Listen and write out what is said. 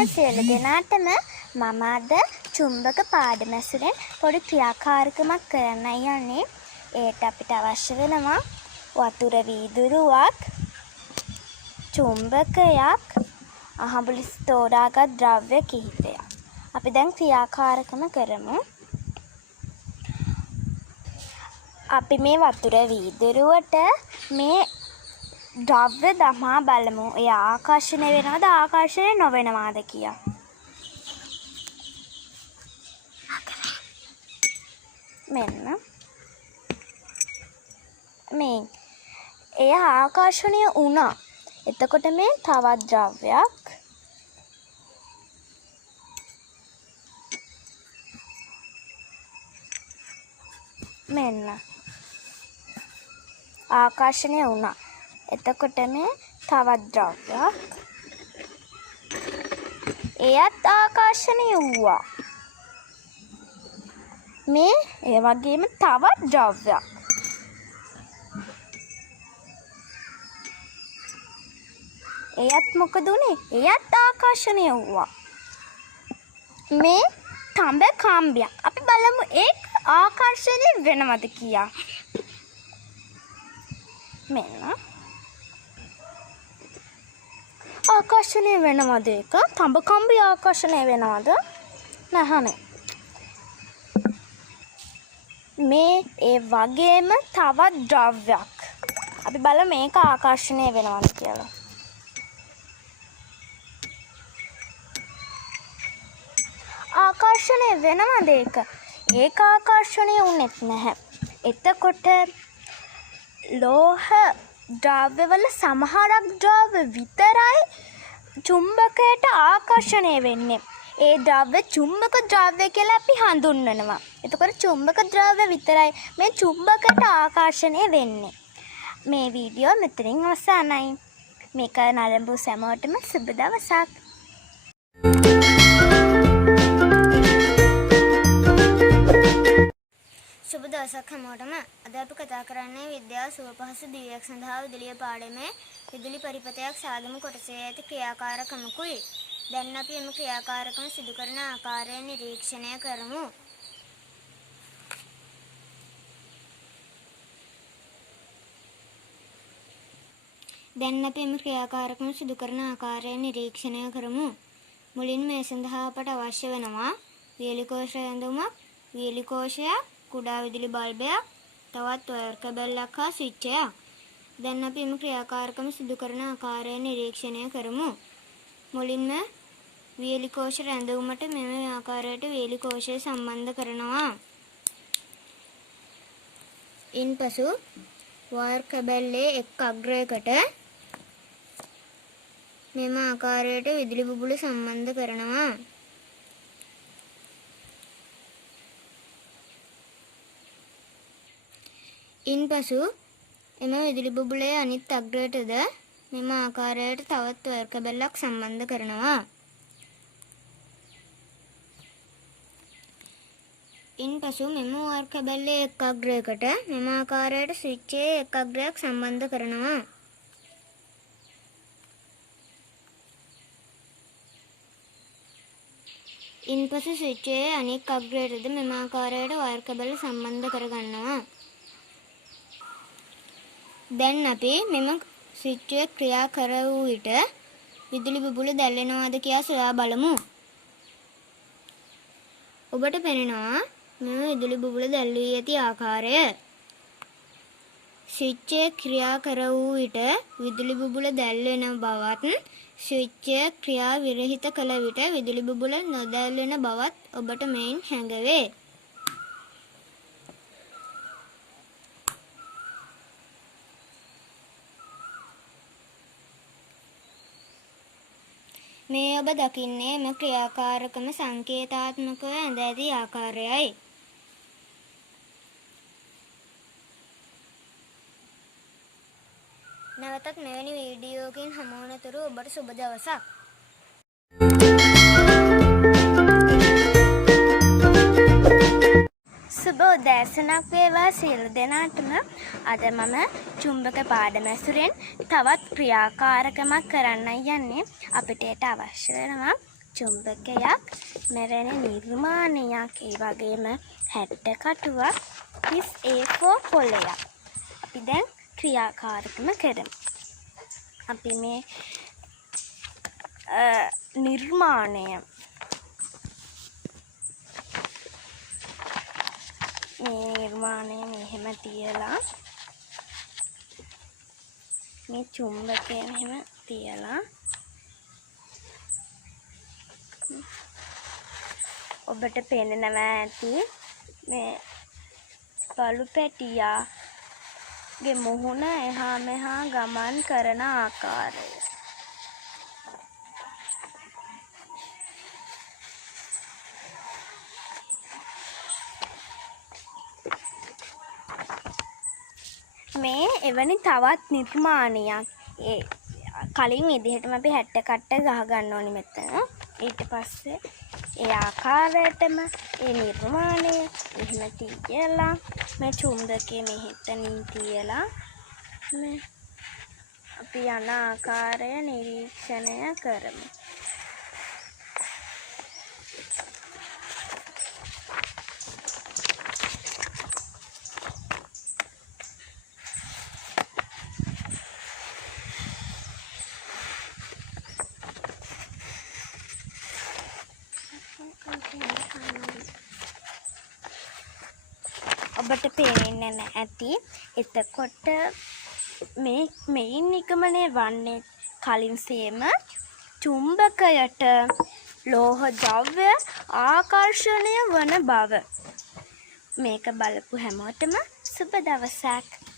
තෙරුවන් සියලු දෙනාටම මම අද චුම්බක පාඩම ඇසුරෙන් පොඩි ක්‍රියාකාරකමක් කරන්නයි යන්නේ. ඒට අපිට අවශ්‍ය වෙනවා වතුර වීදුරුවක්, චුම්බකයක්, අහඹුලිස් තෝරාගත් ද්‍රව්‍ය කිහිපයක්. අපි දැන් ක්‍රියාකාරකම කරමු. අපි මේ වතුර වීදුරුවට මේ ද්‍රව්‍ය දමා බලමු. එය ආකර්ෂණය වෙනවද ආකර්ෂණය නොවෙනවද කියලා. මෙන්න මේ එය ආකර්ෂණය වුණා. එතකොට මේ තවත් ද්‍රව්‍යයක් මෙන්න ආකර්ෂණය වුණා. එතකොට මේ තවත් ද්‍රව්‍යයක් එයත් ආකර්ෂණය වුණා. මේ ඒ වගේම තවත් ද්‍රව්‍යයක් එයත් මොකද උනේ? එයත් ආකර්ෂණය වුණා. මේ තඹ කම්බියක්. අපි බලමු ඒක ආකර්ෂණය වෙනවද කියලා. මෙන්න ආකර්ෂණය වෙනවද ඒක? තඹ කම්බිය ආකර්ෂණය වෙනවද? නැහනේ. මේ ඒ වගේම තවත් ද්‍රව්‍යයක්. අපි බලමු මේක ආකර්ෂණය වෙනවද කියලා. ආකර්ෂණය වෙනවද ඒක? ඒක ආකර්ෂණය වුණෙත් නැහැ. එතකොට ලෝහ ද්‍රව්‍යවල සමහරක් ද්‍රව්‍ය විතරයි චුම්බකයට ආකර්ෂණය වෙන්නේ. ඒ ද්‍රව්‍ය චුම්බක ද්‍රව්‍ය කියලා අපි හඳුන්වනවා. එතකොට චුම්බක ද්‍රව්‍ය විතරයි මේ චුම්බකයට ආකර්ෂණය වෙන්නේ. මේ වීඩියෝ මෙතනින් අවසానයි. මේක නරඹු සැමෝටම සුබ දවසක්. සුබ දවසක් හැමෝටම. අද අපි කතා කරන්නේ විද්‍යාව සුවපහසු දිවියක් සඳහා විදුලිය පාඩමේ විදුලි පරිපථයක් සාදමු කොටසේ ඇති ක්‍රියාකාරකමකුයි. දැන් අපි එම ක්‍රියාකාරකම සිදු කරන ආකාරය නිරීක්ෂණය කරමු. මුලින්ම මේ සඳහා අපට අවශ්‍ය වෙනවා වියලි කෝෂ ඇඳුමක්, වියලි කෝෂයක්, කුඩා විදුලි බල්බයක්, තවත් වයර් කැබල්ලක් හා ස්විච් එකක්. දැන් අපි එම ක්‍රියාකාරකම සිදු කරන ආකාරය නිරීක්ෂණය කරමු. මුලින්ම වියලි කෝෂ රැඳවුමට මෙම ආකාරයට වියලි කෝෂය සම්බන්ධ කරනවා. ඉන්පසු වයර් කැබල්ලේ එක් අග්‍රයකට මෙම ආකාරයට විදුලි බුබුළු සම්බන්ධ කරනවා. ඉන්පසු එම විදුලි බුබුලේ අනිත් අග්‍රයටද මෙම ආකාරයට තවත් වයර් කැබල්ලක් සම්බන්ධ කරනවා. ඉන්පසු මෙම වයර් කැබල්ලේ එක් අග්‍රයකට මෙම ආකාරයට ස්විච් එකේ එක් අග්‍රයක් සම්බන්ධ කරනවා. ඉන්පසු ස්විච් එකේ අනෙක් අග්‍රයටද මෙම ආකාරයට වයර් කැබල්ල සම්බන්ධ කරගන්නවා. දැන් අපි මෙම ස්විච් එක ක්‍රියා කරවූ විට විදුලි බුබුළු දැල්වෙනවද කියලා සොයා බලමු. ඔබට පෙනෙනවා මෙම විදුලි බුබුළු දැල්වී ඇති ආකාරය. ස්විච් එක ක්‍රියා කරවූ විට විදුලි බුබුළු දැල්වෙන බවත්, ස්විච් එක ක්‍රියා විරහිත කළ විට විදුලි බුබුළු නොදැල්වෙන බවත් ඔබට මෙයින් හැඟවේ. මේ ඔබ දකින්නේ එම ක්‍රියාකාරකම සංකේතාත්මකව ඇඳ ඇති ආකාරයයි. නැවතත් මෙවැනි වීඩියෝකින් හමු වනතුරු ඔබට සුබ දවසක්. සුබ උදෑසනක් වේවා සියලු දෙනාටම. අද මම චුම්බක පාඩම ඇසුරෙන් තවත් ක්‍රියාකාරකමක් කරන්නයි යන්නේ. අපිට ඒට අවශ්‍ය වෙනවා චුම්බකයක් මෙවැනි නිර්මාණයක් ඒ වගේම හැට්ටකටුවක් හිස් A4 පොලයක් අපි දැන් ක්‍රියාකාරකම කරමු. අපි මේ නිර්මාණය මෙහෙම තියලා මේ චුම්බකය මෙහෙම තියලා ඔබට පේනවා ඇති මේ බලු පැටියාගේ මුහුණ එහා මෙහා ගමන් කරන ආකාරය. මේ එවැනි තවත් නිර්මාණයක් ඒ කලින් විදිහටම අපි හැට්ට කට්ට ගහ ගන්න ඕනි මෙතන. ඊට පස්සේ ඒ ආකාරයටම ඒ නිර්මාණය එහෙම තියලා මේ චුම්බකයේ මෙහෙතනින් තියලා මේ අපි යන ආකාරය නිරීක්ෂණය කරමු. ඔබට පේන්නේ නැති. එතකොට මේ මෙයින් නිගමනය වන්නේ කලින් සේම චුම්බකයට ලෝහ ද්‍රව්‍ය ආකර්ෂණය වන බව. මේක බලපු හැමෝටම සුබ දවසක්.